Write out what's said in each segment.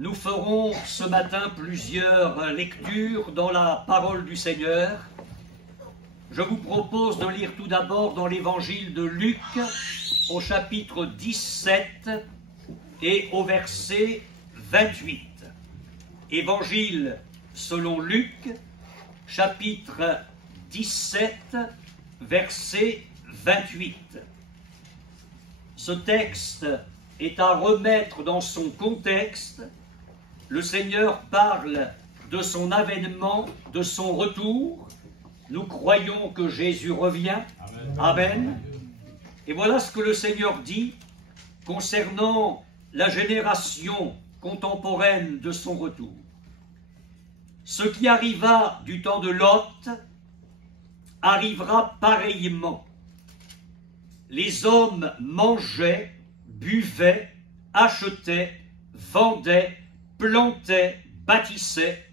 Nous ferons ce matin plusieurs lectures dans la parole du Seigneur. Je vous propose de lire tout d'abord dans l'évangile de Luc, au chapitre 17 et au verset 28. Évangile selon Luc, chapitre 17, verset 28. Ce texte est à remettre dans son contexte. Le Seigneur parle de son avènement, de son retour. Nous croyons que Jésus revient. Amen. Amen. Et voilà ce que le Seigneur dit concernant la génération contemporaine de son retour. Ce qui arriva du temps de Lot arrivera pareillement. Les hommes mangeaient, buvaient, achetaient, vendaient, plantaient, bâtissaient.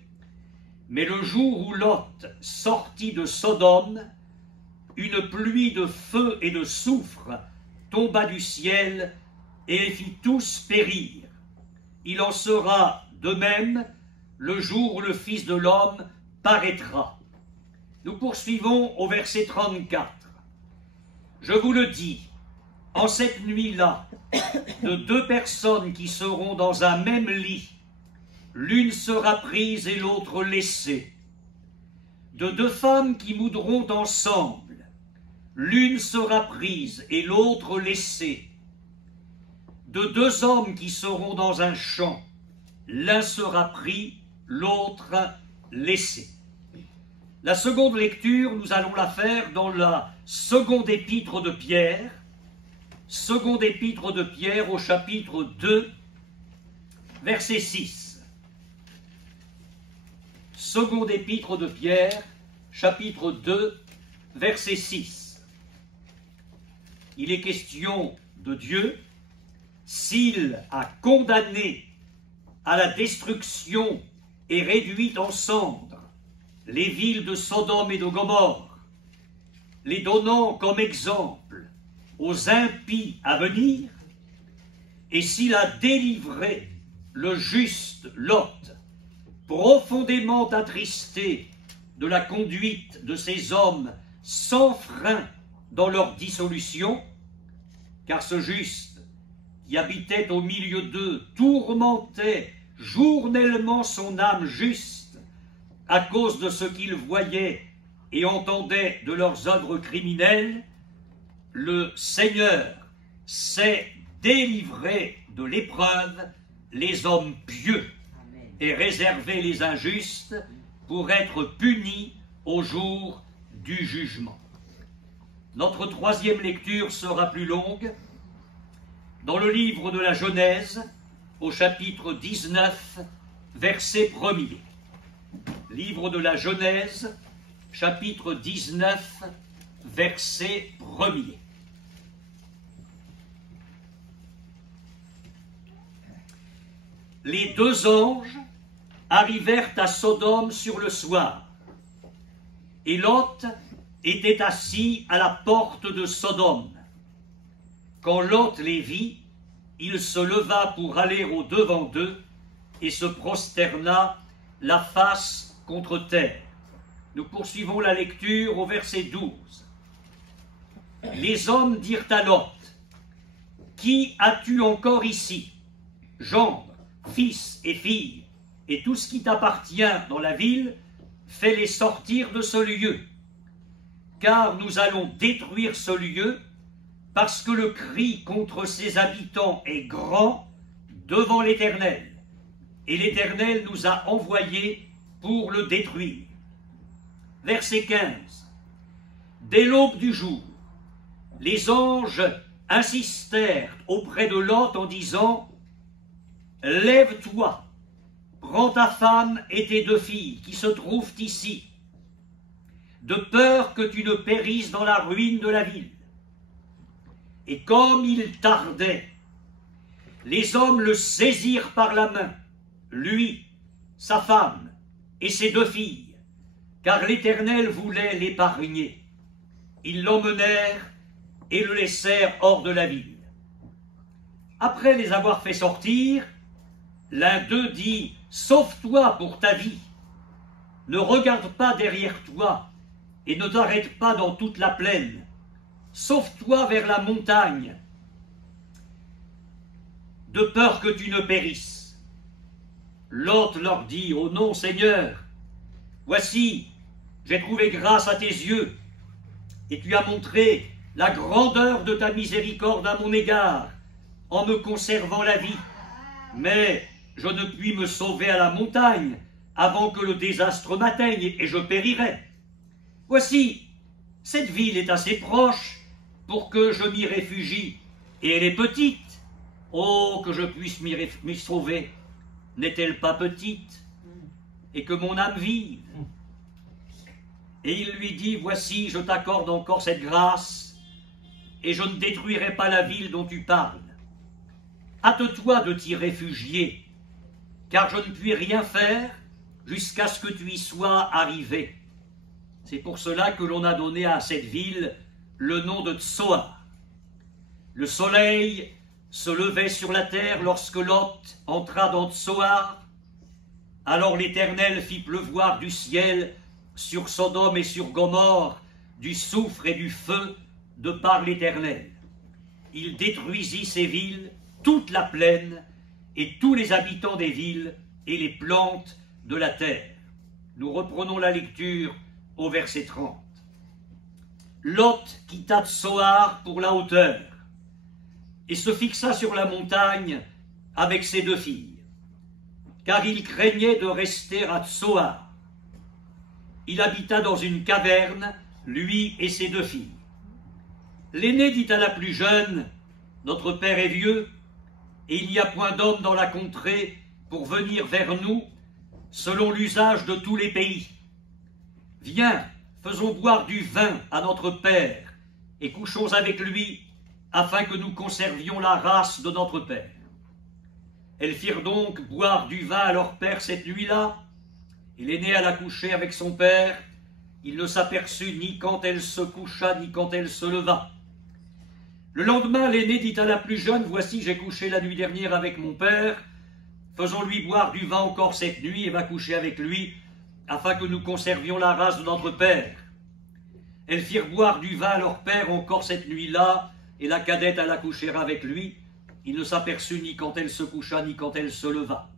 Mais le jour où Lot sortit de Sodome, une pluie de feu et de soufre tomba du ciel et les fit tous périr. Il en sera de même le jour où le Fils de l'homme paraîtra. Nous poursuivons au verset 34. Je vous le dis, en cette nuit-là, de deux personnes qui seront dans un même lit, l'une sera prise et l'autre laissée. De deux femmes qui moudront ensemble, l'une sera prise et l'autre laissée. De deux hommes qui seront dans un champ, l'un sera pris, l'autre laissé. La seconde lecture, nous allons la faire dans la seconde épître de Pierre, au chapitre 2, verset 6. Seconde épître de Pierre, chapitre 2, verset 6. Il est question de Dieu. S'il a condamné à la destruction et réduit en cendres les villes de Sodome et de Gomorrhe, les donnant comme exemple aux impies à venir, et s'il a délivré le juste Lot, profondément attristé de la conduite de ces hommes sans frein dans leur dissolution, car ce juste qui habitait au milieu d'eux tourmentait journellement son âme juste à cause de ce qu'il voyait et entendait de leurs œuvres criminelles. Le Seigneur sait délivrer de l'épreuve les hommes pieux et réserver les injustes pour être punis au jour du jugement. Notre troisième lecture sera plus longue. Dans le livre de la Genèse, au chapitre 19, verset 1er. Livre de la Genèse, chapitre 19, verset 1er. Les deux anges arrivèrent à Sodome sur le soir, et Lot était assis à la porte de Sodome. Quand Lot les vit, il se leva pour aller au-devant d'eux et se prosterna la face contre terre. Nous poursuivons la lecture au verset 12. Les hommes dirent à Lot, « Qui as-tu encore ici? Gendre, fils et filles, et tout ce qui t'appartient dans la ville, fais-les sortir de ce lieu. Car nous allons détruire ce lieu, parce que le cri contre ses habitants est grand devant l'Éternel, et l'Éternel nous a envoyés pour le détruire. » Verset 15. Dès l'aube du jour, les anges insistèrent auprès de Lot en disant, « Lève-toi, prends ta femme et tes deux filles qui se trouvent ici, de peur que tu ne périsses dans la ruine de la ville. » Et comme il tardait, les hommes le saisirent par la main, lui, sa femme et ses deux filles, car l'Éternel voulait l'épargner. Ils l'emmenèrent et le laissèrent hors de la ville. Après les avoir fait sortir, L'un d'eux dit « Sauve-toi pour ta vie, ne regarde pas derrière toi et ne t'arrête pas dans toute la plaine. Sauve-toi vers la montagne, de peur que tu ne périsses. » L'autre leur dit « Oh non, Seigneur, voici, j'ai trouvé grâce à tes yeux, et tu as montré la grandeur de ta miséricorde à mon égard, en me conservant la vie. Mais je ne puis me sauver à la montagne avant que le désastre m'atteigne, et je périrai. Voici, cette ville est assez proche pour que je m'y réfugie, et elle est petite. Oh, que je puisse m'y sauver. N'est-elle pas petite, et que mon âme vive? Et il lui dit, voici, je t'accorde encore cette grâce, et je ne détruirai pas la ville dont tu parles. Hâte-toi de t'y réfugier, car je ne puis rien faire jusqu'à ce que tu y sois arrivé. C'est pour cela que l'on a donné à cette ville le nom de Tsoar. Le soleil se levait sur la terre lorsque Lot entra dans Tsoar. Alors l'Éternel fit pleuvoir du ciel sur Sodome et sur Gomorrhe du soufre et du feu de par l'Éternel. Il détruisit ces villes, toute la plaine, et tous les habitants des villes et les plantes de la terre. Nous reprenons la lecture au verset 30. Lot quitta Tsoar pour la hauteur et se fixa sur la montagne avec ses 2 filles, car il craignait de rester à Tsoar. Il habita dans une caverne, lui et ses 2 filles. L'aîné dit à la plus jeune, « Notre père est vieux, et il n'y a point d'homme dans la contrée pour venir vers nous, selon l'usage de tous les pays. Viens, faisons boire du vin à notre père, et couchons avec lui, afin que nous conservions la race de notre père. » Elles firent donc boire du vin à leur père cette nuit-là, et l'aîné alla coucher avec son père. Il ne s'aperçut ni quand elle se coucha, ni quand elle se leva. Le lendemain, l'aîné dit à la plus jeune, « Voici, j'ai couché la nuit dernière avec mon père, faisons-lui boire du vin encore cette nuit, et va coucher avec lui, afin que nous conservions la race de notre père. » Elles firent boire du vin à leur père encore cette nuit-là, et la cadette alla coucher avec lui. Il ne s'aperçut ni quand elle se coucha, ni quand elle se leva.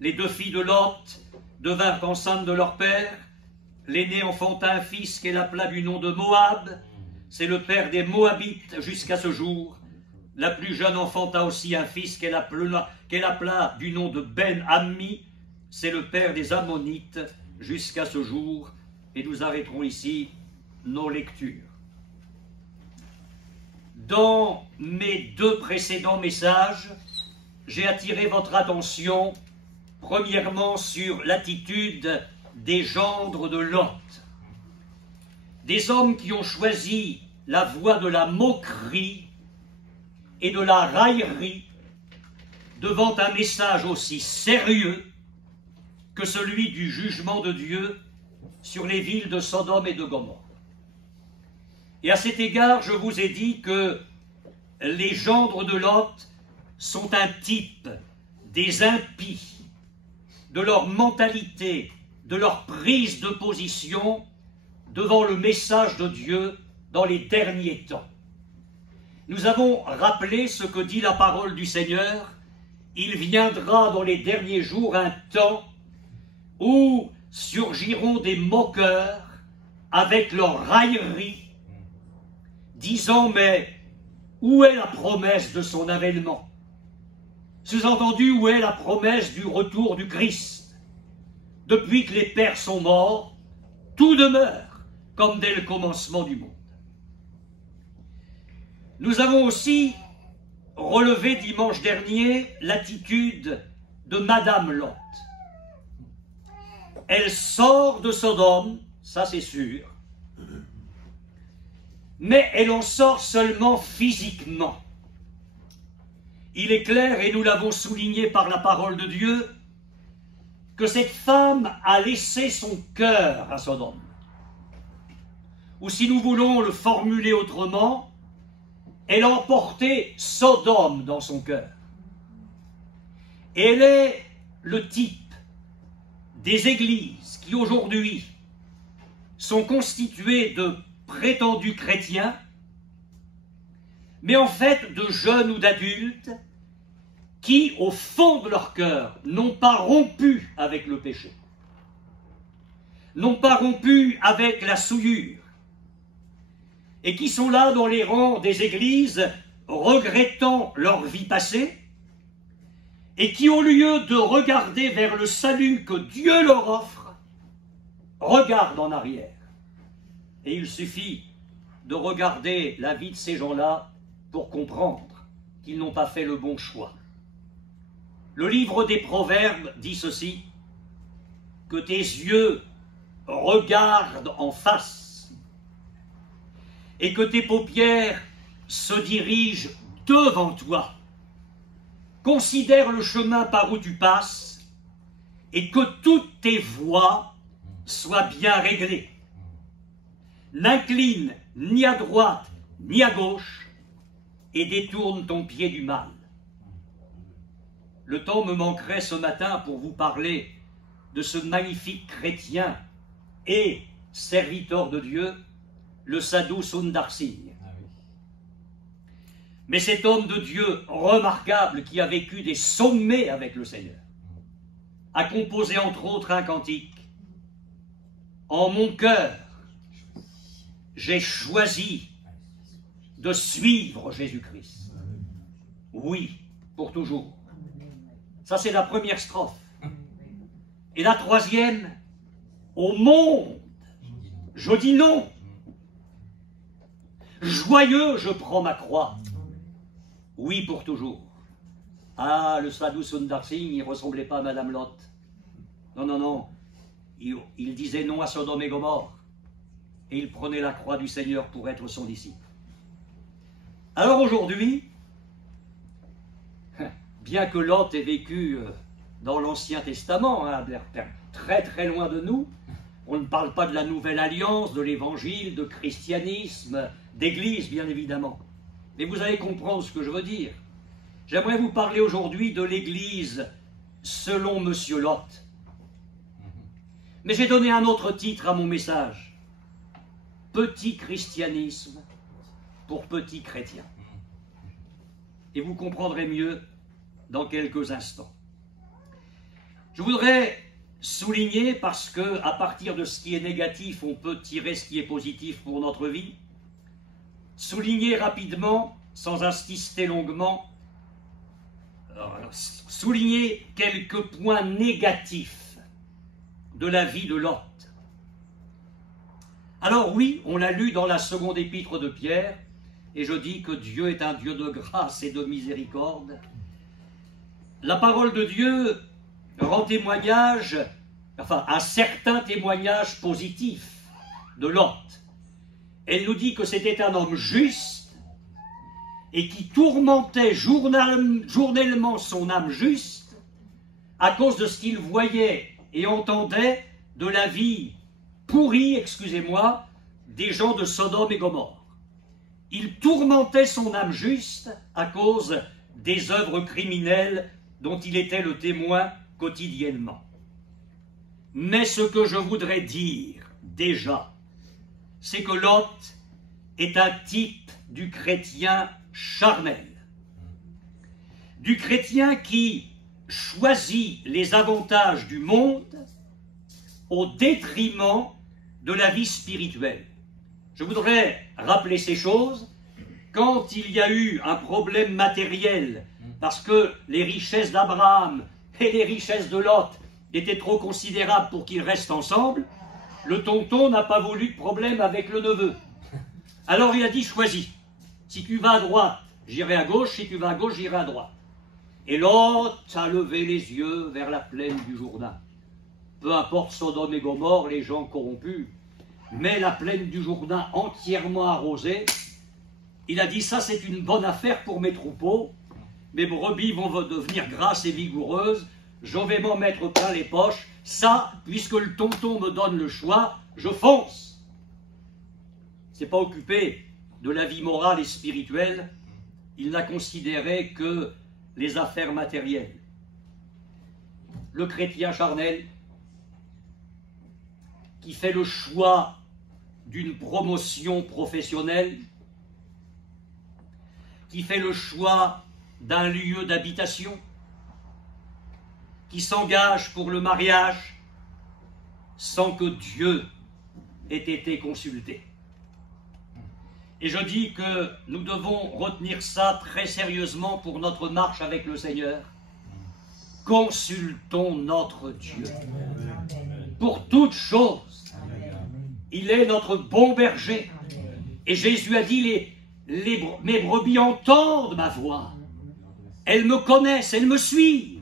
Les 2 filles de Lot devinrent enceintes de leur père. L'aîné enfanta un fils qu'elle appela du nom de Moab. C'est le père des Moabites jusqu'à ce jour. La plus jeune enfanta aussi un fils qu'elle appela du nom de Ben-Ammi. C'est le père des Ammonites jusqu'à ce jour. Et nous arrêterons ici nos lectures. Dans mes 2 précédents messages, j'ai attiré votre attention premièrement sur l'attitude des gendres de Lot. Des hommes qui ont choisi la voie de la moquerie et de la raillerie devant un message aussi sérieux que celui du jugement de Dieu sur les villes de Sodome et de Gomorrhe. Et à cet égard, je vous ai dit que les gendres de Lot sont un type des impies, de leur mentalité, de leur prise de position devant le message de Dieu dans les derniers temps. Nous avons rappelé ce que dit la parole du Seigneur. Il viendra dans les derniers jours un temps où surgiront des moqueurs avec leur raillerie, disant, mais où est la promesse de son avènement? Sous-entendu, où est la promesse du retour du Christ? Depuis que les pères sont morts, tout demeure comme dès le commencement du monde. Nous avons aussi relevé dimanche dernier l'attitude de Madame Lot. Elle sort de Sodome, ça c'est sûr, mais elle en sort seulement physiquement. Il est clair, et nous l'avons souligné par la parole de Dieu, que cette femme a laissé son cœur à Sodome. Ou si nous voulons le formuler autrement, elle a emporté Sodome dans son cœur. Et elle est le type des églises qui aujourd'hui sont constituées de prétendus chrétiens, mais en fait de jeunes ou d'adultes qui, au fond de leur cœur, n'ont pas rompu avec le péché, n'ont pas rompu avec la souillure, et qui sont là dans les rangs des églises, regrettant leur vie passée, et qui, au lieu de regarder vers le salut que Dieu leur offre, regardent en arrière. Et il suffit de regarder la vie de ces gens-là pour comprendre qu'ils n'ont pas fait le bon choix. Le livre des Proverbes dit ceci, que tes yeux regardent en face et que tes paupières se dirigent devant toi. Considère le chemin par où tu passes et que toutes tes voies soient bien réglées. N'incline ni à droite ni à gauche et détourne ton pied du mal. Le temps me manquerait ce matin pour vous parler de ce magnifique chrétien et serviteur de Dieu, le Sadhu Sundar Singh. Mais cet homme de Dieu remarquable qui a vécu des sommets avec le Seigneur a composé entre autres un cantique. En mon cœur, j'ai choisi de suivre Jésus-Christ. Oui, pour toujours. Ça, c'est la première strophe. Et la troisième, au monde, je dis non. Joyeux, je prends ma croix. Oui, pour toujours. Ah, le Sadhu Sundar Singh, il ne ressemblait pas à Madame Lot. Non, non, non. Il disait non à Sodome et Gomorrhe. Et il prenait la croix du Seigneur pour être son disciple. Alors aujourd'hui, bien que Lot ait vécu dans l'Ancien Testament, hein, très très loin de nous, on ne parle pas de la Nouvelle Alliance, de l'Évangile, de christianisme, d'Église, bien évidemment. Mais vous allez comprendre ce que je veux dire. J'aimerais vous parler aujourd'hui de l'Église selon Monsieur Lot. Mais j'ai donné un autre titre à mon message. Petit christianisme pour petits chrétiens. Et vous comprendrez mieux dans quelques instants. Je voudrais souligner, parce que à partir de ce qui est négatif, on peut tirer ce qui est positif pour notre vie, souligner rapidement, sans insister longuement, souligner quelques points négatifs de la vie de Lot. Alors oui, on l'a lu dans la seconde épître de Pierre, et je dis que Dieu est un Dieu de grâce et de miséricorde. La parole de Dieu rend témoignage, enfin un certain témoignage positif de Lot. Elle nous dit que c'était un homme juste et qui tourmentait journellement son âme juste à cause de ce qu'il voyait et entendait de la vie pourrie, excusez-moi, des gens de Sodome et Gomorrhe. Il tourmentait son âme juste à cause des œuvres criminelles dont il était le témoin quotidiennement. Mais ce que je voudrais dire déjà, c'est que Lot est un type du chrétien charnel, du chrétien qui choisit les avantages du monde au détriment de la vie spirituelle. Je voudrais rappeler ces choses. Quand il y a eu un problème matériel, parce que les richesses d'Abraham et les richesses de Lot étaient trop considérables pour qu'ils restent ensemble, le tonton n'a pas voulu de problème avec le neveu. Alors il a dit, choisis. Si tu vas à droite, j'irai à gauche. Si tu vas à gauche, j'irai à droite. Et Lot a levé les yeux vers la plaine du Jourdain. Peu importe Sodome et Gomorrhe, les gens corrompus, mais la plaine du Jourdain entièrement arrosée, il a dit, ça c'est une bonne affaire pour mes troupeaux, mes brebis vont devenir grasses et vigoureuses, je vais m'en mettre plein les poches, ça, puisque le tonton me donne le choix, je fonce. C'est pas occupé de la vie morale et spirituelle, il n'a considéré que les affaires matérielles. le chrétien charnel qui fait le choix d'une promotion professionnelle, qui fait le choix d'un lieu d'habitation, qui s'engage pour le mariage sans que Dieu ait été consulté. Et je dis que nous devons retenir ça très sérieusement pour notre marche avec le Seigneur. Consultons notre Dieu. Pour toutes choses, il est notre bon berger. Et Jésus a dit, mes brebis entendent ma voix. Elles me connaissent, elles me suivent.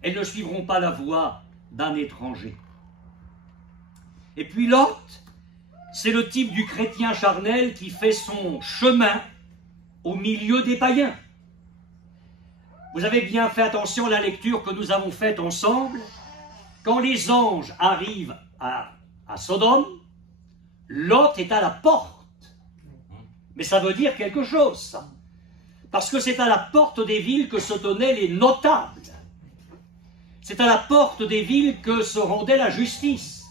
Elles ne suivront pas la voix d'un étranger. Et puis Lot, c'est le type du chrétien charnel qui fait son chemin au milieu des païens. Vous avez bien fait attention à la lecture que nous avons faite ensemble. Quand les anges arrivent à Sodome, Lot est à la porte. Mais ça veut dire quelque chose, ça. Parce que c'est à la porte des villes que se tenaient les notables. C'est à la porte des villes que se rendait la justice.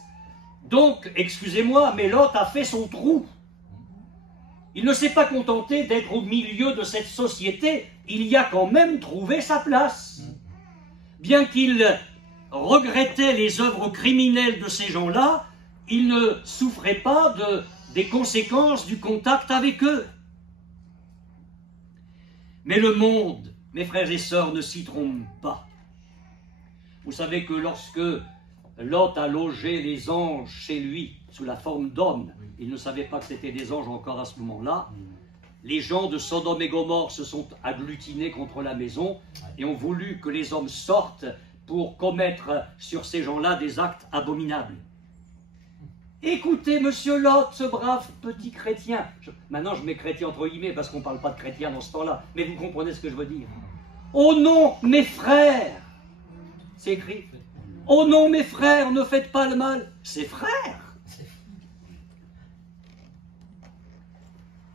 Donc, excusez-moi, mais Lot a fait son trou. Il ne s'est pas contenté d'être au milieu de cette société, il y a quand même trouvé sa place. Bien qu'il regrettait les œuvres criminelles de ces gens-là, il ne souffrait pas des conséquences du contact avec eux. Mais le monde, mes frères et sœurs, ne s'y trompe pas. Vous savez que lorsque Lot a logé les anges chez lui, sous la forme d'hommes, il ne savait pas que c'était des anges encore à ce moment-là, les gens de Sodome et Gomorrhe se sont agglutinés contre la maison et ont voulu que les hommes sortent pour commettre sur ces gens-là des actes abominables. Écoutez, monsieur Lot, ce brave petit chrétien, maintenant je mets chrétien entre guillemets parce qu'on ne parle pas de chrétien dans ce temps-là, mais vous comprenez ce que je veux dire. Oh non, mes frères, c'est écrit. Oh non, mes frères, ne faites pas le mal. C'est frères.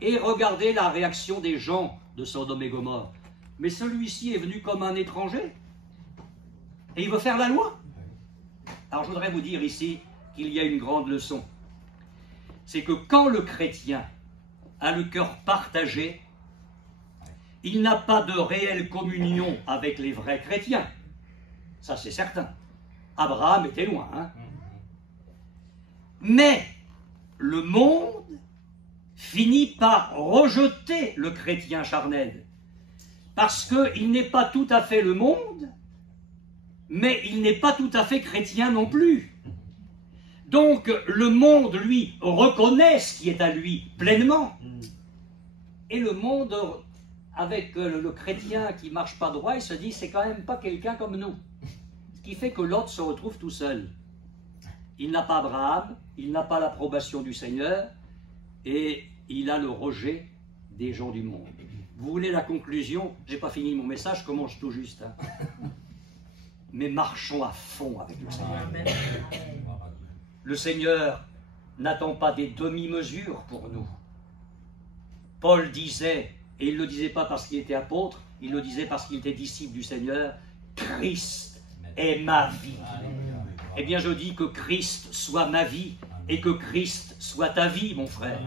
Et regardez la réaction des gens de Sodome et Gomorrhe. Mais celui-ci est venu comme un étranger. Et il veut faire la loi. Alors je voudrais vous dire ici qu'il y a une grande leçon. C'est que quand le chrétien a le cœur partagé, il n'a pas de réelle communion avec les vrais chrétiens. Ça c'est certain. Abraham était loin. Hein? Mais le monde finit par rejeter le chrétien charnel. Parce qu'il n'est pas tout à fait le monde, mais il n'est pas tout à fait chrétien non plus. Donc le monde, lui, reconnaît ce qui est à lui pleinement. Et le monde, avec le chrétien qui ne marche pas droit, il se dit, c'est quand même pas quelqu'un comme nous. Ce qui fait que Lot se retrouve tout seul. Il n'a pas Abraham, il n'a pas l'approbation du Seigneur, et il a le rejet des gens du monde. Vous voulez la conclusion? Je n'ai pas fini mon message, je commence tout juste. Hein. Mais marchons à fond avec le Seigneur. Le Seigneur n'attend pas des demi-mesures pour nous. Paul disait, et il ne le disait pas parce qu'il était apôtre, il le disait parce qu'il était disciple du Seigneur, Christ est ma vie. Eh bien, je dis que Christ soit ma vie et que Christ soit ta vie, mon frère,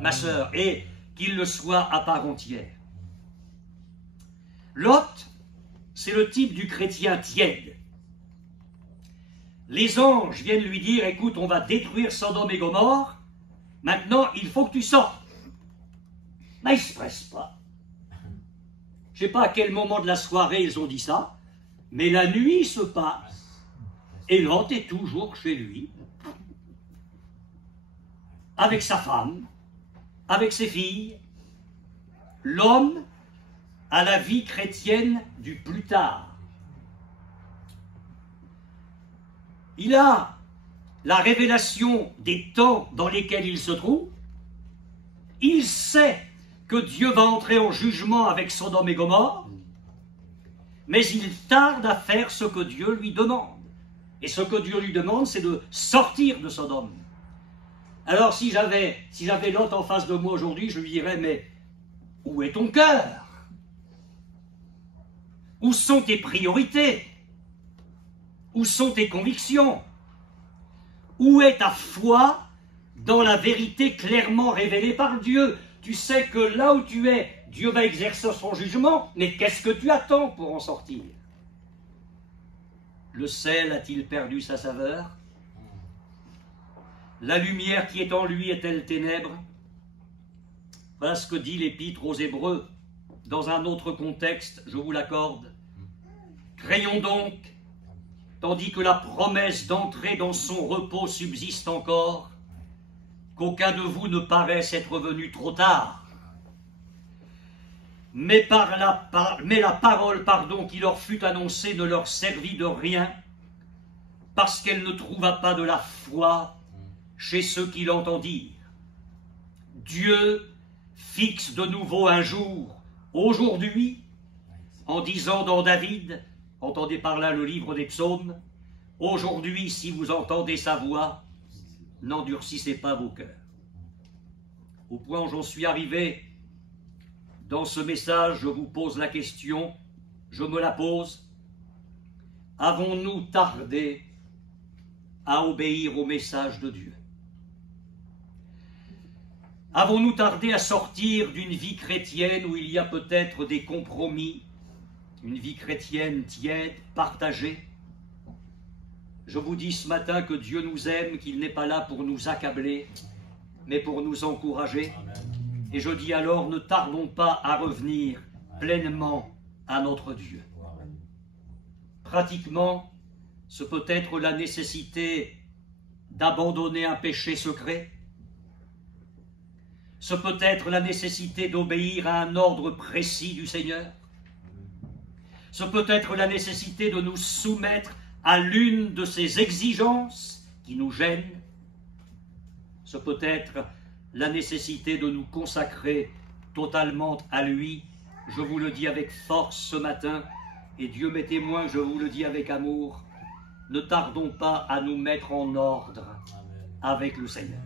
ma sœur, et qu'il le soit à part entière. Lot, c'est le type du chrétien tiède. Les anges viennent lui dire, écoute, on va détruire Sodome et Gomorrhe, maintenant il faut que tu sortes. Mais ils ne se pressent pas. Je ne sais pas à quel moment de la soirée ils ont dit ça, mais la nuit se passe et Lot est toujours chez lui, avec sa femme, avec ses filles. L'homme a la vie chrétienne du plus tard. Il a la révélation des temps dans lesquels il se trouve. Il sait que Dieu va entrer en jugement avec Sodome et Gomorrhe, mais il tarde à faire ce que Dieu lui demande. Et ce que Dieu lui demande, c'est de sortir de Sodome. Alors si j'avais Lot en face de moi aujourd'hui, je lui dirais, mais où est ton cœur? Où sont tes priorités? Où sont tes convictions? Où est ta foi dans la vérité clairement révélée par Dieu? Tu sais que là où tu es, Dieu va exercer son jugement, mais qu'est-ce que tu attends pour en sortir? Le sel a-t-il perdu sa saveur? La lumière qui est en lui est-elle ténèbres? Voilà ce que dit l'Épître aux Hébreux. Dans un autre contexte, je vous l'accorde. Craignons donc, tandis que la promesse d'entrer dans son repos subsiste encore, qu'aucun de vous ne paraisse être venu trop tard. Mais la parole qui leur fut annoncée ne leur servit de rien, parce qu'elle ne trouva pas de la foi chez ceux qui l'entendirent. Dieu fixe de nouveau un jour, aujourd'hui, en disant dans David, entendez par là le livre des psaumes, « Aujourd'hui, si vous entendez sa voix, n'endurcissez pas vos cœurs. » Au point où j'en suis arrivé, dans ce message, je vous pose la question, je me la pose. Avons-nous tardé à obéir au message de Dieu? Avons-nous tardé à sortir d'une vie chrétienne où il y a peut-être des compromis, une vie chrétienne tiède, partagée? Je vous dis ce matin que Dieu nous aime, qu'il n'est pas là pour nous accabler, mais pour nous encourager. Et je dis alors, ne tardons pas à revenir pleinement à notre Dieu. Pratiquement, ce peut être la nécessité d'abandonner un péché secret. Ce peut être la nécessité d'obéir à un ordre précis du Seigneur. Ce peut être la nécessité de nous soumettre à l'une de ces exigences qui nous gênent. Ce peut être la nécessité de nous consacrer totalement à lui. Je vous le dis avec force ce matin, et Dieu m'est témoin, je vous le dis avec amour, ne tardons pas à nous mettre en ordre avec le Seigneur.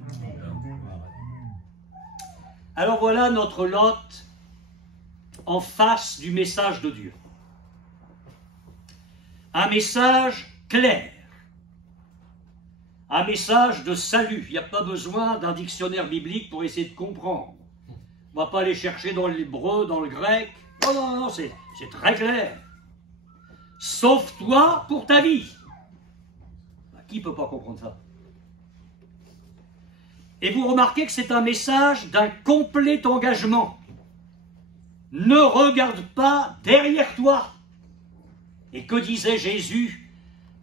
Alors voilà notre Lot en face du message de Dieu. Un message clair, un message de salut. Il n'y a pas besoin d'un dictionnaire biblique pour essayer de comprendre. On ne va pas aller chercher dans l'hébreu, dans le grec. Non, non, non, c'est très clair. Sauve-toi pour ta vie. Qui ne peut pas comprendre ça? Et vous remarquez que c'est un message d'un complet engagement. Ne regarde pas derrière toi. Et que disait Jésus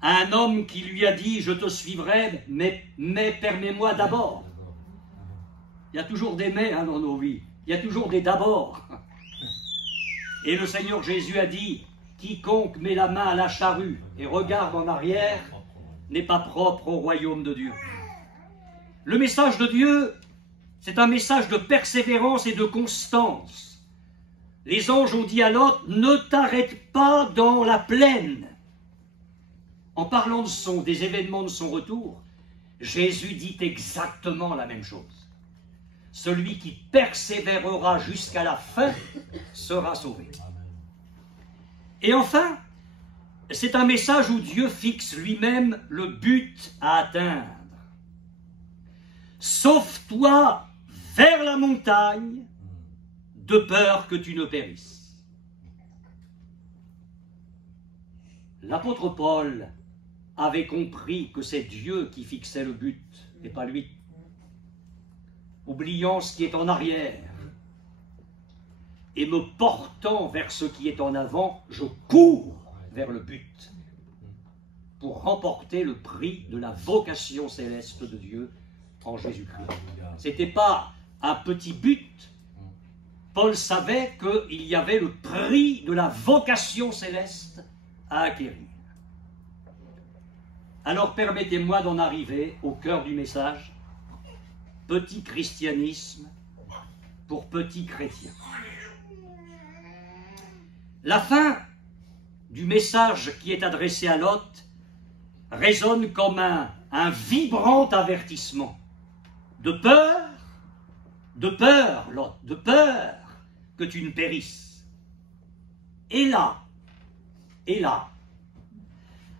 à un homme qui lui a dit « Je te suivrai, mais permets-moi d'abord ». Il y a toujours des « mais » dans nos vies. Il y a toujours des « d'abord ». Et le Seigneur Jésus a dit « Quiconque met la main à la charrue et regarde en arrière n'est pas propre au royaume de Dieu ». Le message de Dieu, c'est un message de persévérance et de constance. Les anges ont dit à Lot, ne t'arrête pas dans la plaine. En parlant des événements de son retour, Jésus dit exactement la même chose. Celui qui persévérera jusqu'à la fin sera sauvé. Et enfin, c'est un message où Dieu fixe lui-même le but à atteindre. Sauve-toi vers la montagne, de peur que tu ne périsses. L'apôtre Paul avait compris que c'est Dieu qui fixait le but, et pas lui. Oubliant ce qui est en arrière, et me portant vers ce qui est en avant, je cours vers le but, pour remporter le prix de la vocation céleste de Dieu en Jésus-Christ. Ce n'était pas un petit but. Paul savait qu'il y avait le prix de la vocation céleste à acquérir. Alors permettez-moi d'en arriver au cœur du message. Petit christianisme pour petits chrétiens. La fin du message qui est adressé à Lot résonne comme un vibrant avertissement. De peur, Lot, de peur que tu ne périsses. Et là,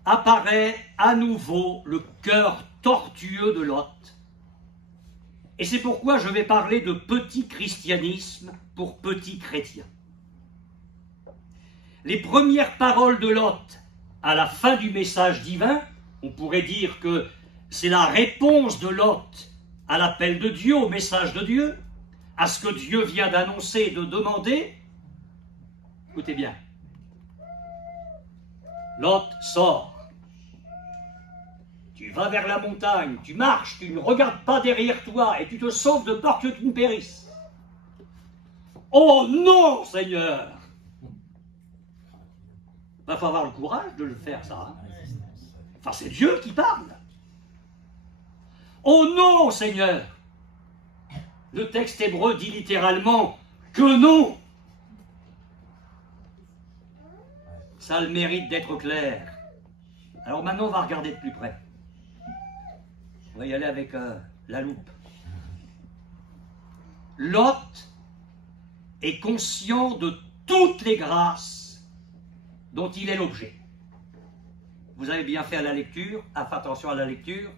apparaît à nouveau le cœur tortueux de Lot. Et c'est pourquoi je vais parler de petit christianisme pour petits chrétiens. Les premières paroles de Lot à la fin du message divin, on pourrait dire que c'est la réponse de Lot à l'appel de Dieu, au message de Dieu, à ce que Dieu vient d'annoncer et de demander. Écoutez bien. Lot sort. Tu vas vers la montagne, tu marches, tu ne regardes pas derrière toi et tu te sauves de peur que tu ne périsses. Oh non, Seigneur! Il faut avoir le courage de le faire, ça. Hein. Enfin, c'est Dieu qui parle. Oh non, Seigneur! Le texte hébreu dit littéralement que non. Ça a le mérite d'être clair. Alors maintenant, on va regarder de plus près. On va y aller avec la loupe. Lot est conscient de toutes les grâces dont il est l'objet. Vous avez bien fait à la lecture, faites attention à la lecture.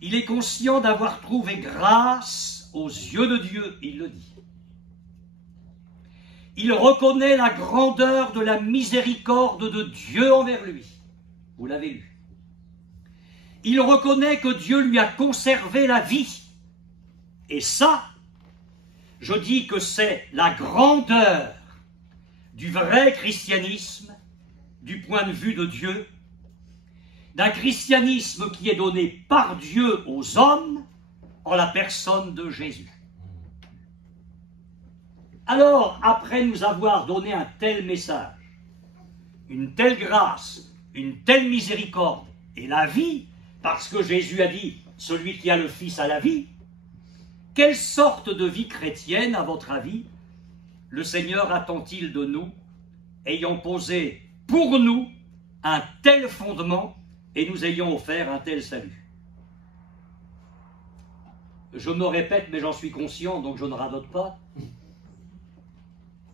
Il est conscient d'avoir trouvé grâce aux yeux de Dieu, il le dit. Il reconnaît la grandeur de la miséricorde de Dieu envers lui. Vous l'avez lu. Il reconnaît que Dieu lui a conservé la vie. Et ça, je dis que c'est la grandeur du vrai christianisme, du point de vue de Dieu, d'un christianisme qui est donné par Dieu aux hommes en la personne de Jésus. Alors, après nous avoir donné un tel message, une telle grâce, une telle miséricorde et la vie, parce que Jésus a dit « celui qui a le Fils a la vie », quelle sorte de vie chrétienne, à votre avis, le Seigneur attend-il de nous, ayant posé pour nous un tel fondement et nous ayant offert un tel salut? Je me répète, mais j'en suis conscient, donc je ne radote pas.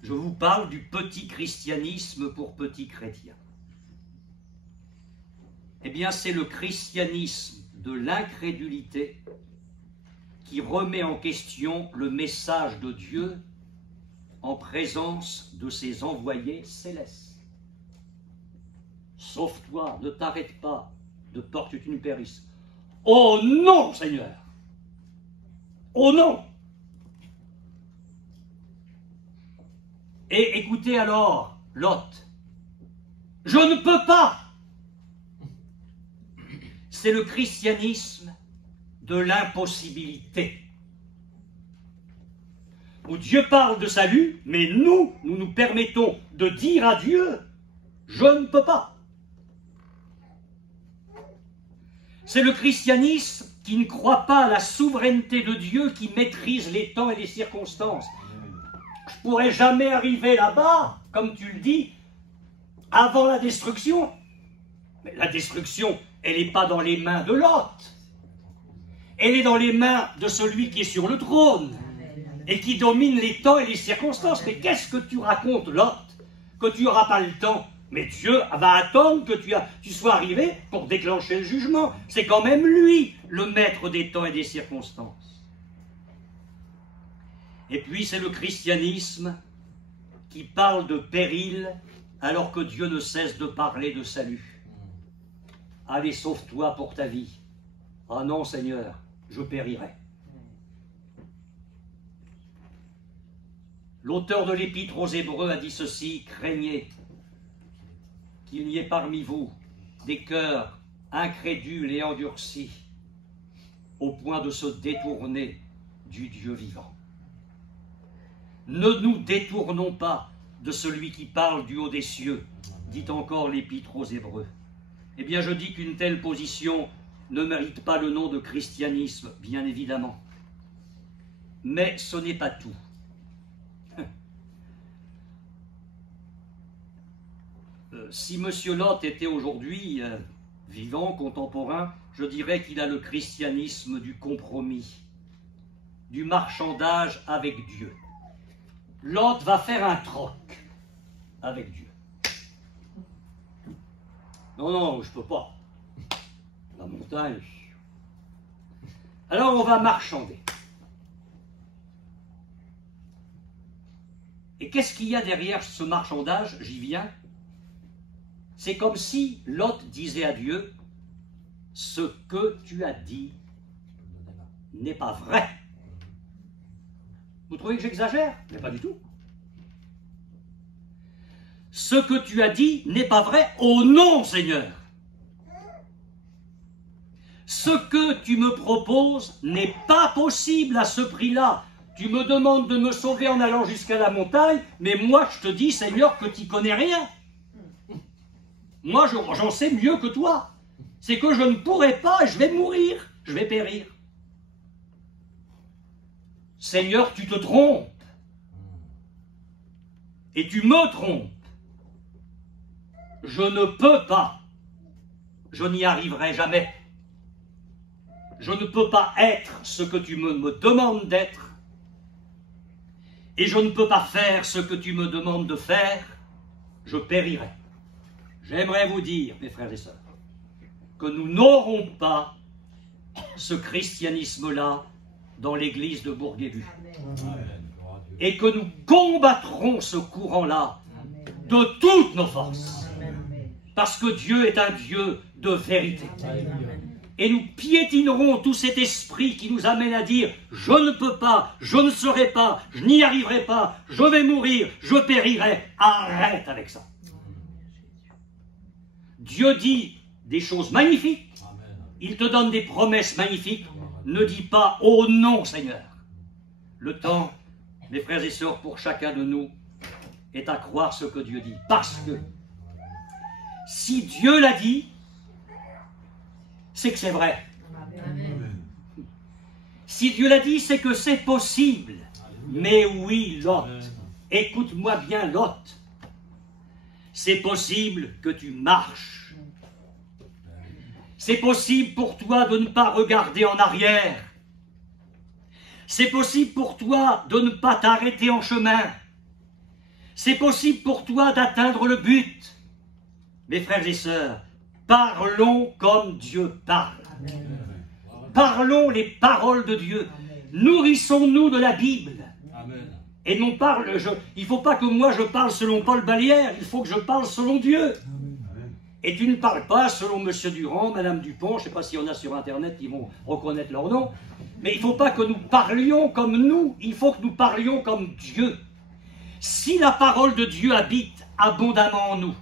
Je vous parle du petit christianisme pour petits chrétiens. Eh bien, c'est le christianisme de l'incrédulité qui remet en question le message de Dieu en présence de ses envoyés célestes. Sauve-toi, ne t'arrête pas, de peur que tu ne périsses. Oh non, Seigneur! Oh non! Et écoutez alors, Lot, je ne peux pas! C'est le christianisme de l'impossibilité. Où Dieu parle de salut, mais nous nous permettons de dire à Dieu, je ne peux pas. C'est le christianisme qui ne croit pas à la souveraineté de Dieu qui maîtrise les temps et les circonstances. Je ne pourrai jamais arriver là-bas, comme tu le dis, avant la destruction. Mais la destruction, elle n'est pas dans les mains de Lot. Elle est dans les mains de celui qui est sur le trône et qui domine les temps et les circonstances. Mais qu'est-ce que tu racontes, Lot? Que tu n'auras pas le temps? Mais Dieu va attendre que tu sois arrivé pour déclencher le jugement. C'est quand même lui, le maître des temps et des circonstances. Et puis c'est le christianisme qui parle de péril alors que Dieu ne cesse de parler de salut. Allez, sauve-toi pour ta vie. Ah non, Seigneur, je périrai. L'auteur de l'Épître aux Hébreux a dit ceci: craignez qu'il n'y ait parmi vous des cœurs incrédules et endurcis au point de se détourner du Dieu vivant. Ne nous détournons pas de celui qui parle du haut des cieux, dit encore l'Épître aux Hébreux. Eh bien, je dis qu'une telle position ne mérite pas le nom de christianisme, bien évidemment. Mais ce n'est pas tout. Si M. Lot était aujourd'hui vivant, contemporain, je dirais qu'il a le christianisme du compromis, du marchandage avec Dieu. Lot va faire un troc avec Dieu. Non, non, je peux pas. La montagne. Alors on va marchander. Et qu'est-ce qu'il y a derrière ce marchandage? J'y viens. C'est comme si Lot disait à Dieu, ce que tu as dit n'est pas vrai. Vous trouvez que j'exagère? Mais pas du tout. Ce que tu as dit n'est pas vrai. Oh non, Seigneur! Ce que tu me proposes n'est pas possible à ce prix-là. Tu me demandes de me sauver en allant jusqu'à la montagne, mais moi je te dis, Seigneur, que tu n'y connais rien. Moi j'en sais mieux que toi. C'est que je ne pourrai pas et je vais mourir, je vais périr. Seigneur, tu te trompes. Et tu me trompes. Je ne peux pas. Je n'y arriverai jamais. Je ne peux pas être ce que tu me demandes d'être. Et je ne peux pas faire ce que tu me demandes de faire. Je périrai. J'aimerais vous dire, mes frères et sœurs, que nous n'aurons pas ce christianisme-là dans l'église de Bourguébu. Et que nous combattrons ce courant-là de toutes nos forces. Parce que Dieu est un Dieu de vérité. Et nous piétinerons tout cet esprit qui nous amène à dire « Je ne peux pas, je ne serai pas, je n'y arriverai pas, je vais mourir, je périrai. » Arrête avec ça. Dieu dit des choses magnifiques. Il te donne des promesses magnifiques. Ne dis pas « Oh non, Seigneur !» Le temps, mes frères et sœurs, pour chacun de nous, est à croire ce que Dieu dit. Parce que si Dieu l'a dit, c'est que c'est vrai. Amen. Si Dieu l'a dit, c'est que c'est possible. Mais oui, Lot, écoute-moi bien, Lot. C'est possible que tu marches. C'est possible pour toi de ne pas regarder en arrière. C'est possible pour toi de ne pas t'arrêter en chemin. C'est possible pour toi d'atteindre le but. Mes frères et sœurs, parlons comme Dieu parle. Amen. Parlons les paroles de Dieu. Nourrissons-nous de la Bible. Amen. Et non parle. Il ne faut pas que moi je parle selon Paul Ballière, il faut que je parle selon Dieu. Amen. Et tu ne parles pas selon Monsieur Durand, Madame Dupont, je ne sais pas s'il y en a sur Internet qui vont reconnaître leur nom, mais il ne faut pas que nous parlions comme nous, il faut que nous parlions comme Dieu. Si la parole de Dieu habite abondamment en nous,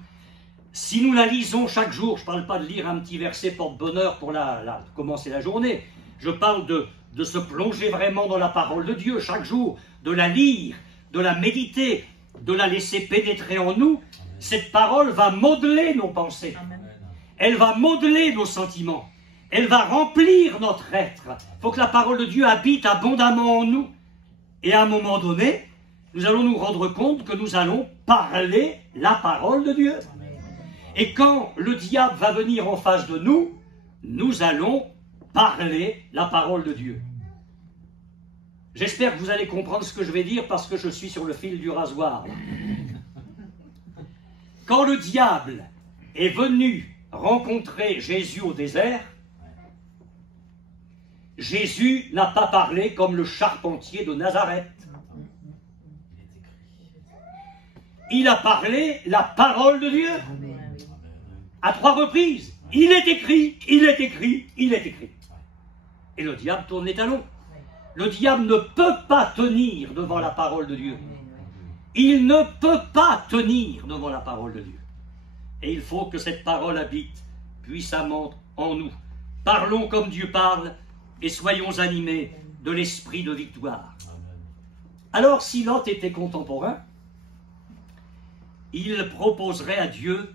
si nous la lisons chaque jour, je ne parle pas de lire un petit verset porte-bonheur pour commencer la journée, je parle de se plonger vraiment dans la parole de Dieu chaque jour, de la lire, de la méditer, de la laisser pénétrer en nous. Cette parole va modeler nos pensées, elle va modeler nos sentiments, elle va remplir notre être. Il faut que la parole de Dieu habite abondamment en nous. Et à un moment donné, nous allons nous rendre compte que nous allons parler la parole de Dieu. Et quand le diable va venir en face de nous, nous allons parler la parole de Dieu. J'espère que vous allez comprendre ce que je vais dire parce que je suis sur le fil du rasoir. Quand le diable est venu rencontrer Jésus au désert, Jésus n'a pas parlé comme le charpentier de Nazareth. Il a parlé la parole de Dieu. À 3 reprises, il est écrit, il est écrit, il est écrit. Et le diable tourne les talons. Le diable ne peut pas tenir devant la parole de Dieu. Il ne peut pas tenir devant la parole de Dieu. Et il faut que cette parole habite puissamment en nous. Parlons comme Dieu parle et soyons animés de l'esprit de victoire. Alors, si Lot était contemporain, il proposerait à Dieu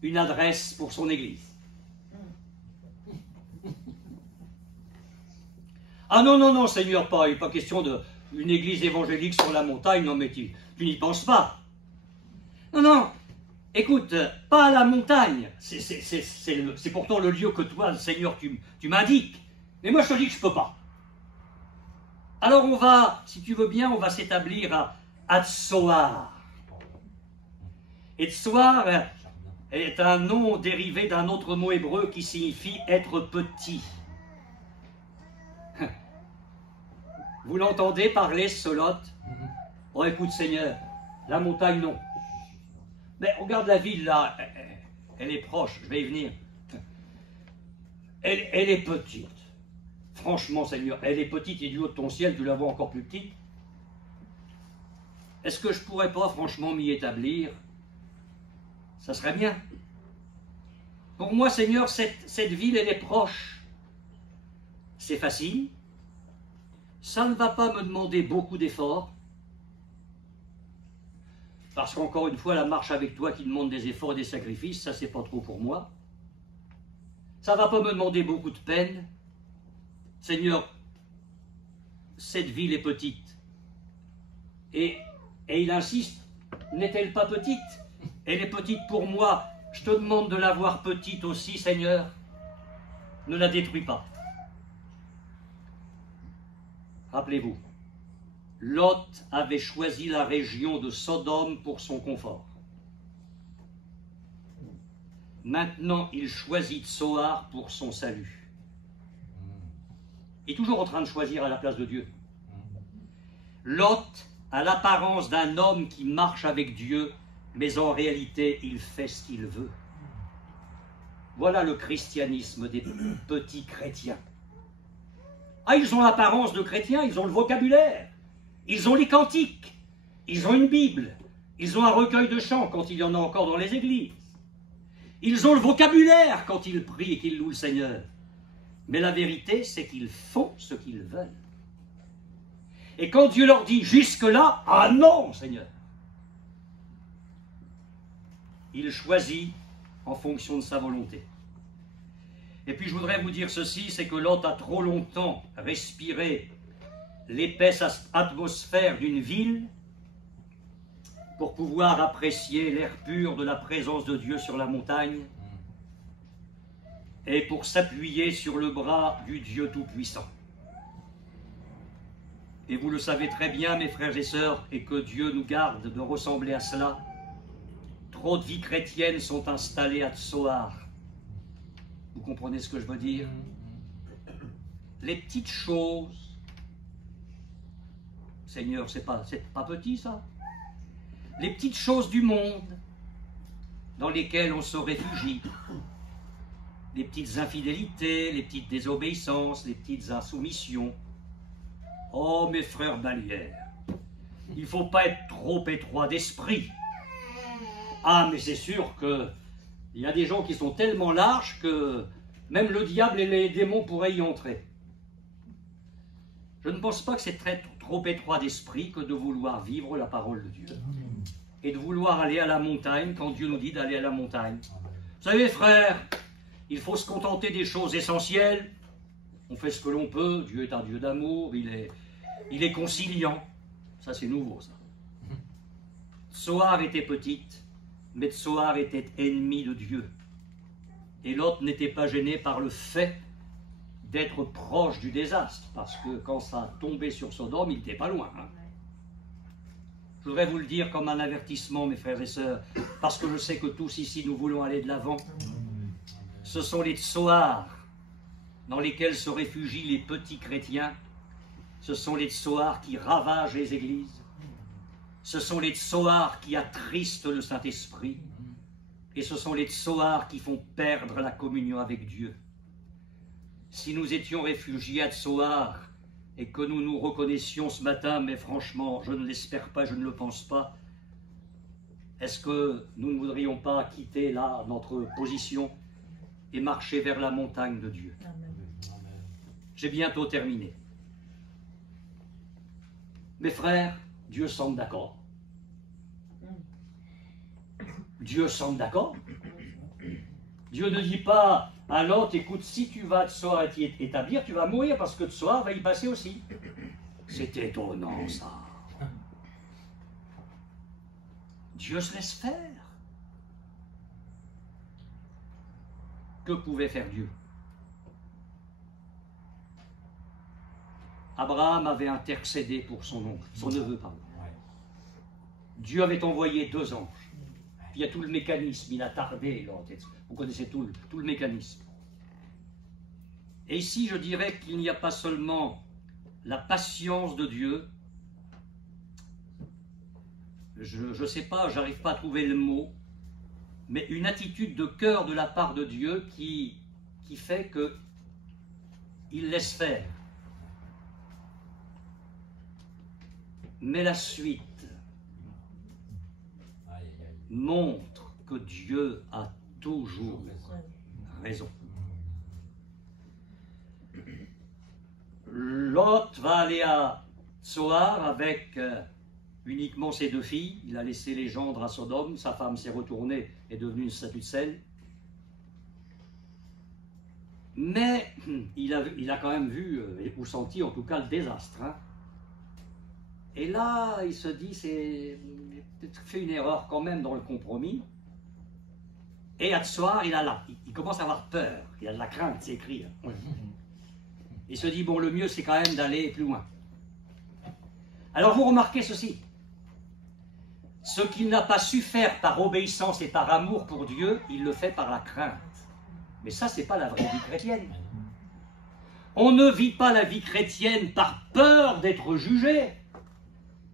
une adresse pour son église. Ah non, non, non, Seigneur, il n'est pas question d'une église évangélique sur la montagne, non mais tu n'y penses pas. Non, non, écoute, pas à la montagne, c'est pourtant le lieu que toi, Seigneur, tu m'indiques. Mais moi je te dis que je ne peux pas. Alors on va, si tu veux bien, on va s'établir à Tsoar. Et Tsoar est un nom dérivé d'un autre mot hébreu qui signifie être petit. Vous l'entendez parler, ce Lot? Oh, écoute, Seigneur, la montagne, non. Mais regarde la ville, là, elle est proche, je vais y venir. Elle est petite. Franchement, Seigneur, elle est petite et du haut de ton ciel, tu la vois encore plus petite. Est-ce que je pourrais pas, franchement, m'y établir? Ça serait bien. Pour moi, Seigneur, cette ville, elle est proche. C'est facile. Ça ne va pas me demander beaucoup d'efforts. Parce qu'encore une fois, la marche avec toi qui demande des efforts et des sacrifices, ça, c'est pas trop pour moi. Ça ne va pas me demander beaucoup de peine. Seigneur, cette ville est petite. Et il insiste, n'est-elle pas petite? Elle est petite pour moi. Je te demande de la voir petite aussi, Seigneur. Ne la détruis pas. Rappelez-vous, Lot avait choisi la région de Sodome pour son confort. Maintenant, il choisit Tsoar pour son salut. Il est toujours en train de choisir à la place de Dieu. Lot a l'apparence d'un homme qui marche avec Dieu, mais en réalité, il fait ce qu'il veut. Voilà le christianisme des petits chrétiens. Ah, ils ont l'apparence de chrétiens, ils ont le vocabulaire, ils ont les cantiques, ils ont une Bible, ils ont un recueil de chants quand il y en a encore dans les églises. Ils ont le vocabulaire quand ils prient et qu'ils louent le Seigneur. Mais la vérité, c'est qu'ils font ce qu'ils veulent. Et quand Dieu leur dit jusque-là, ah non, Seigneur, il choisit en fonction de sa volonté. Et puis je voudrais vous dire ceci, c'est que Lot a trop longtemps respiré l'épaisse atmosphère d'une ville pour pouvoir apprécier l'air pur de la présence de Dieu sur la montagne et pour s'appuyer sur le bras du Dieu Tout-Puissant. Et vous le savez très bien, mes frères et sœurs, et que Dieu nous garde de ressembler à cela, trop de vies chrétiennes sont installées à Tsoar. Vous comprenez ce que je veux dire? Les petites choses. Seigneur, c'est pas petit ça? Les petites choses du monde dans lesquelles on se réfugie. Les petites infidélités, les petites désobéissances, les petites insoumissions. Oh, mes frères Balières, il ne faut pas être trop étroit d'esprit. Ah, mais c'est sûr que il y a des gens qui sont tellement larges que même le diable et les démons pourraient y entrer. Je ne pense pas que c'est trop étroit d'esprit que de vouloir vivre la parole de Dieu et de vouloir aller à la montagne quand Dieu nous dit d'aller à la montagne. Vous savez, frères, il faut se contenter des choses essentielles. On fait ce que l'on peut. Dieu est un Dieu d'amour. Il est conciliant. Ça, c'est nouveau, ça. Tsoar était petite, mais Tsoar était ennemi de Dieu. Et Lot n'était pas gêné par le fait d'être proche du désastre, parce que quand ça tombait sur Sodome, il n'était pas loin. Hein. Je voudrais vous le dire comme un avertissement, mes frères et sœurs, parce que je sais que tous ici, nous voulons aller de l'avant. Ce sont les Tsoar dans lesquels se réfugient les petits chrétiens. Ce sont les Tsoar qui ravagent les églises. Ce sont les Tsoar qui attristent le Saint-Esprit. Et ce sont les Tsoar qui font perdre la communion avec Dieu. Si nous étions réfugiés à Tsoar et que nous nous reconnaissions ce matin, mais franchement, je ne l'espère pas, je ne le pense pas, est-ce que nous ne voudrions pas quitter là notre position et marcher vers la montagne de Dieu? J'ai bientôt terminé. Mes frères, Dieu semble d'accord. Dieu semble d'accord. Dieu ne dit pas à Lot, écoute, si tu vas à Tsoar t'y établir, tu vas mourir parce que Tsoar va y passer aussi. C'est étonnant ça. Dieu se laisse faire. Que pouvait faire Dieu? Abraham avait intercédé pour son oncle, son neveu, pardon. Dieu avait envoyé 2 anges. Puis il y a tout le mécanisme, il a tardé, Lot. Vous connaissez tout le mécanisme. Et ici, je dirais qu'il n'y a pas seulement la patience de Dieu, je ne sais pas, j'arrive pas à trouver le mot, mais une attitude de cœur de la part de Dieu qui fait qu'il laisse faire. Mais la suite montre que Dieu a toujours raison. Lot va aller à Tsoar avec uniquement ses 2 filles. Il a laissé les gendres à Sodome. Sa femme s'est retournée et est devenue une statue de sel. Mais il a quand même vu, ou senti en tout cas, le désastre. Hein. Et là, il se dit, c'est peut-être fait une erreur quand même dans le compromis. Et à Tsoar, il commence à avoir peur. Il a de la crainte, c'est écrit. Hein. Il se dit, bon, le mieux, c'est quand même d'aller plus loin. Alors, vous remarquez ceci. Ce qu'il n'a pas su faire par obéissance et par amour pour Dieu, il le fait par la crainte. Mais ça, c'est pas la vraie vie chrétienne. On ne vit pas la vie chrétienne par peur d'être jugé.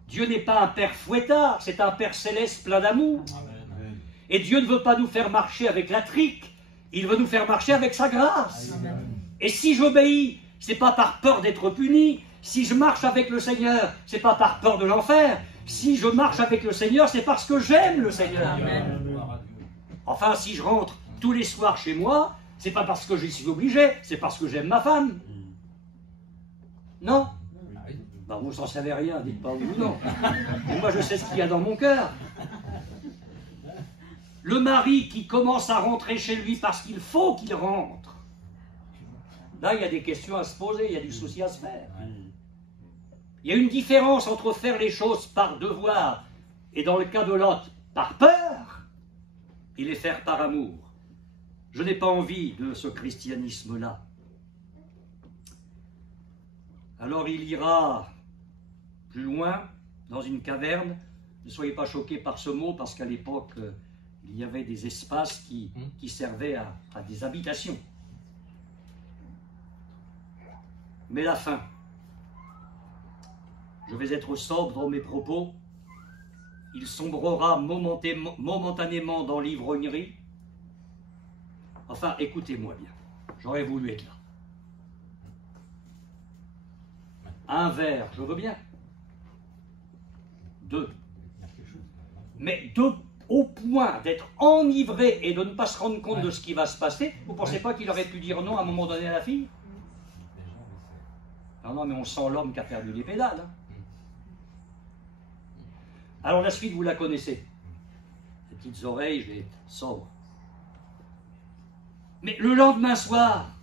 Dieu n'est pas un père fouettard, c'est un père céleste plein d'amour. Et Dieu ne veut pas nous faire marcher avec la trique, il veut nous faire marcher avec sa grâce. Amen. Et si j'obéis, c'est pas par peur d'être puni. Si je marche avec le Seigneur, c'est pas par peur de l'enfer. Si je marche avec le Seigneur, c'est parce que j'aime le Seigneur. Amen. Enfin, si je rentre tous les soirs chez moi, c'est pas parce que j'y suis obligé, c'est parce que j'aime ma femme. Non? Ben, vous n'en savez rien, dites pas oui ou non. Et moi, je sais ce qu'il y a dans mon cœur. Le mari qui commence à rentrer chez lui parce qu'il faut qu'il rentre. Là, il y a des questions à se poser, il y a du souci à se faire. Il y a une différence entre faire les choses par devoir et, dans le cas de Lot, par peur, et les faire par amour. Je n'ai pas envie de ce christianisme-là. Alors il ira plus loin, dans une caverne. Ne soyez pas choqués par ce mot, parce qu'à l'époque, il y avait des espaces qui servaient à des habitations. Mais la fin. Je vais être sobre dans mes propos. Il sombrera momentanément dans l'ivrognerie. Enfin, écoutez-moi bien. J'aurais voulu être là. Un verre, je veux bien. 2. Mais au point d'être enivré et de ne pas se rendre compte de ce qui va se passer, vous ne pensez pas qu'il aurait pu dire non à un moment donné à la fille? Non, mais on sent l'homme qui a perdu les pédales. Hein. Alors la suite, vous la connaissez. Les petites oreilles, je vais être sobre. Mais le lendemain soir,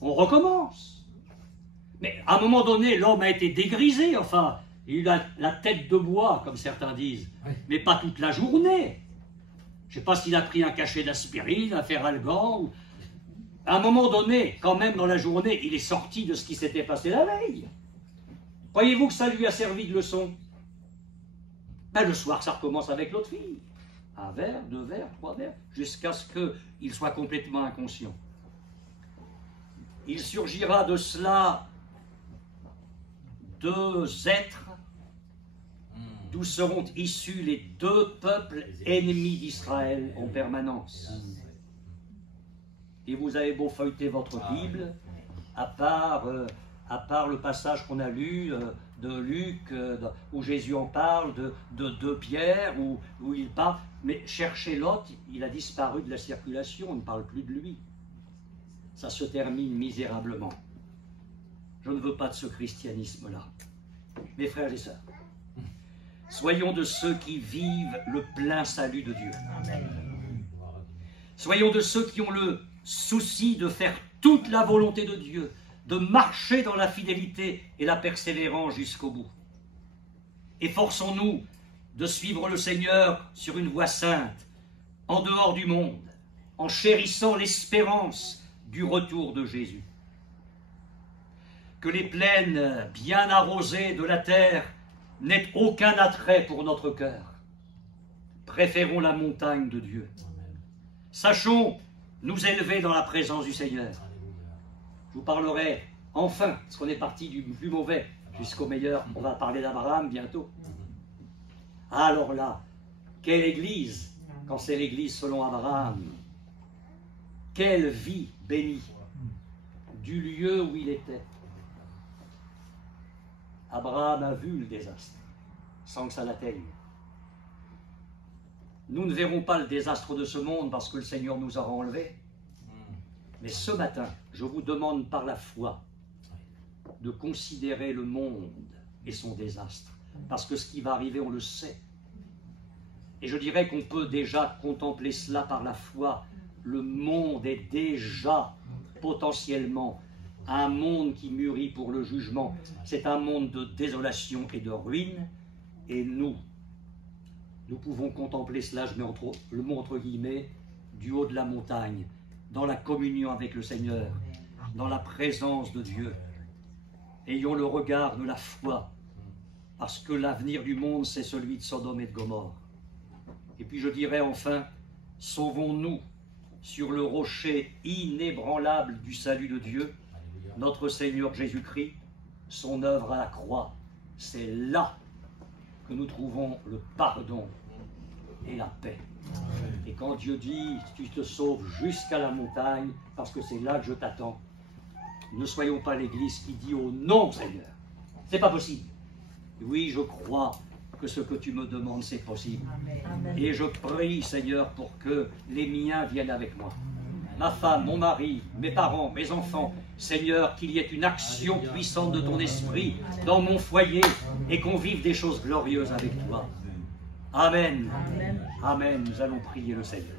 on recommence. Mais à un moment donné, l'homme a été dégrisé, enfin, il a la tête de bois, comme certains disent, mais pas toute la journée. Je ne sais pas s'il a pris un cachet d'aspirine, un Feralgan, ou... À un moment donné, quand même dans la journée, il est sorti de ce qui s'était passé la veille. Croyez-vous que ça lui a servi de leçon? Ben, le soir, ça recommence avec l'autre fille. 1 verre, 2 verres, 3 verres, jusqu'à ce qu'il soit complètement inconscient. Il surgira de cela 2 êtres, d'où seront issus les 2 peuples ennemis d'Israël en permanence. Et vous avez beau feuilleter votre Bible, à part le passage qu'on a lu de Luc, où Jésus en parle, de Pierre, où il parle, mais cherchez Lot, il a disparu de la circulation, on ne parle plus de lui. Ça se termine misérablement. Je ne veux pas de ce christianisme-là. Mes frères et sœurs, soyons de ceux qui vivent le plein salut de Dieu. Soyons de ceux qui ont le souci de faire toute la volonté de Dieu, de marcher dans la fidélité et la persévérance jusqu'au bout. Efforçons-nous de suivre le Seigneur sur une voie sainte, en dehors du monde, en chérissant l'espérance du retour de Jésus. Que les plaines bien arrosées de la terre n'aient aucun attrait pour notre cœur. préférons la montagne de Dieu. Sachons nous élever dans la présence du Seigneur. Je vous parlerai enfin, parce qu'on est parti du plus mauvais jusqu'au meilleur. On va parler d'Abraham bientôt. Alors là, quelle église, quand c'est l'église selon Abraham. Quelle vie bénie du lieu où il était. Abraham a vu le désastre, sans que ça l'atteigne. Nous ne verrons pas le désastre de ce monde parce que le Seigneur nous aura enlevés. Mais ce matin, je vous demande par la foi de considérer le monde et son désastre. Parce que ce qui va arriver, on le sait. Et je dirais qu'on peut déjà contempler cela par la foi. Le monde est déjà potentiellement un monde qui mûrit pour le jugement. C'est un monde de désolation et de ruine. Et nous pouvons contempler cela, je mets le mot entre guillemets, du haut de la montagne, dans la communion avec le Seigneur, dans la présence de Dieu. Ayons le regard de la foi, parce que l'avenir du monde, c'est celui de Sodome et de Gomorrhe. Et puis je dirais enfin, sauvons-nous sur le rocher inébranlable du salut de Dieu, notre Seigneur Jésus-Christ, son œuvre à la croix. C'est là que nous trouvons le pardon et la paix. Et quand Dieu dit, tu te sauves jusqu'à la montagne, parce que c'est là que je t'attends, ne soyons pas l'Église qui dit oh non Seigneur, c'est pas possible. Oui, je crois que ce que tu me demandes, c'est possible. Amen. Et je prie, Seigneur, pour que les miens viennent avec moi. Ma femme, mon mari, mes parents, mes enfants. Seigneur, qu'il y ait une action puissante de ton esprit dans mon foyer et qu'on vive des choses glorieuses avec toi. Amen. Amen. Amen. Nous allons prier le Seigneur.